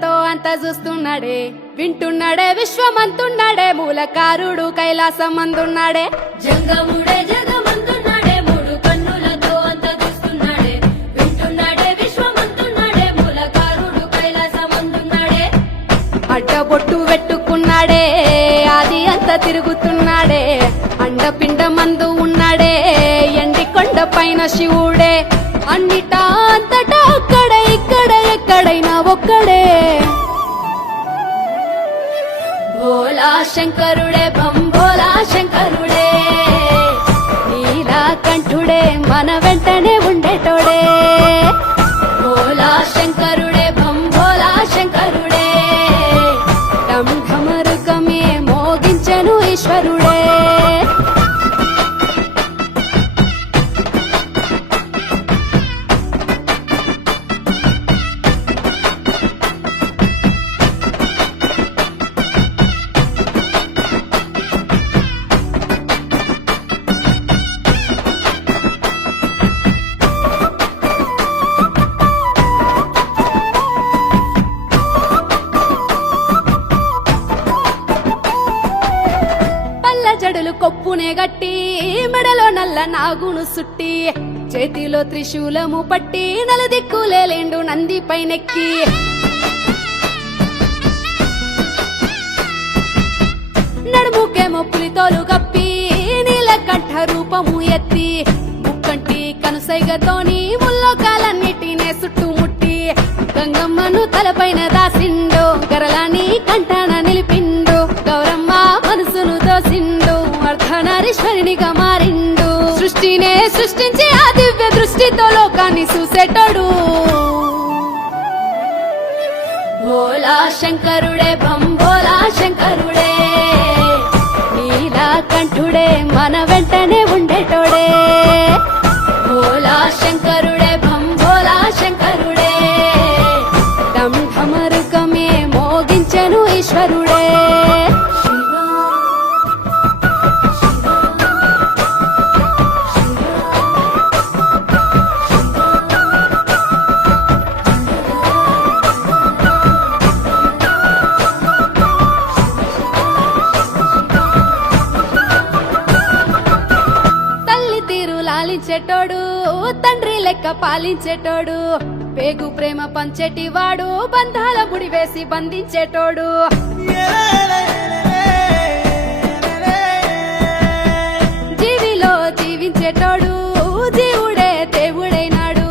కన్నులతో అంత చూస్తున్నాడే, వింటున్నాడే విశ్వమంతున్నాడే, మూలకారుడు కైలాసమందున్నాడే. జంగముడే జగమంతున్నాడే, మూడు కన్నులతో అంత చూస్తున్నాడే, వింటున్నాడే విశ్వమంతున్నాడే, మూలకారుడు కైలాసమందున్నాడే. అడ్డబొట్టు పెట్టుకున్నాడే, ఆది అంత తిరుగుతున్నాడే, అండపిండ మందు ఉన్నాడే, ఎండి కొండ పైన శివుడే, అన్నిటా అంతటా అక్కడే ఇక్కడ ఎక్కడైనా ఒక్కడే. భోలా శంకరుడే భంభోలా శంకరుడే, నీలకంఠుడే మన వెంటనే ఉండేటోడే. భోలా శంకరుడే భంభోలా శంకరుడే, ఢం ఢమరుకమే మోగించెను ఈశ్వరుడే. జడులు కొప్పునే గట్టి, మెడలో నల్ల నాగును సుట్టి, చేతిలో త్రిశూలము పట్టి, నలుదిక్కులేండు నంది పైనెక్కి. నడుముకేమో పులితోలు కప్పి, నీలకంఠ రూపము ఎత్తి, ముక్కంటి కనుసైగతోని ముల్లోకాలన్నిటినే చుట్టుముట్టి, గంగమ్మను తలపైన దాసిండు, గరలాని కంఠాన నిలిపిండు, గౌరమ్మ మనసును దోసిండు, అర్ధనారీశ్వరునిగా మారిండు. సృష్టినే సృష్టించి ఆ దివ్య దృష్టితో లోకాన్ని చూసేటోడు. భోలా శంకరుడే భంభోలా శంకరుడే, నీలకంఠుడే మన వెంటనే ఉండేటోడే. భోలా శంకరుడే భంభోలా శంకరుడే, ఢం ఢమరుకమే మోగించెను ఈశ్వరుడే. లాలించేటోడు, తండ్రి లెక్క పాలించేటోడు, పేగు ప్రేమ పంచేటివాడు, బంధాల ముడి వేసి బంధించేటోడు. జీవిలో జీవించేటోడు, జీవుడే దేవుడైనాడు,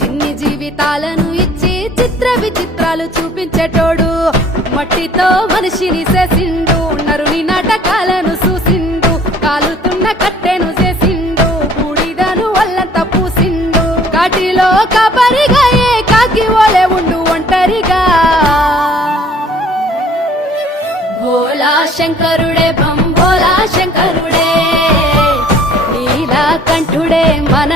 చిన్ని జీవితాలను ఇచ్చి చిత్ర విచిత్రాలు చూపించేటోడు. మట్టితో మనిషిని చేసిండు, నరుని నాటకాలను చూసిండు, కాలుతున్న కట్టెను చేసిండు, బూడిదను వల్లంతా పూసిండు, కాటిలో కాపరిగా ఏ కాకి ఓలే ఉండు ఒంటరిగా. భోలా శంకరుడే భంభోలా శంకరుడే, నీలకంఠుడే మన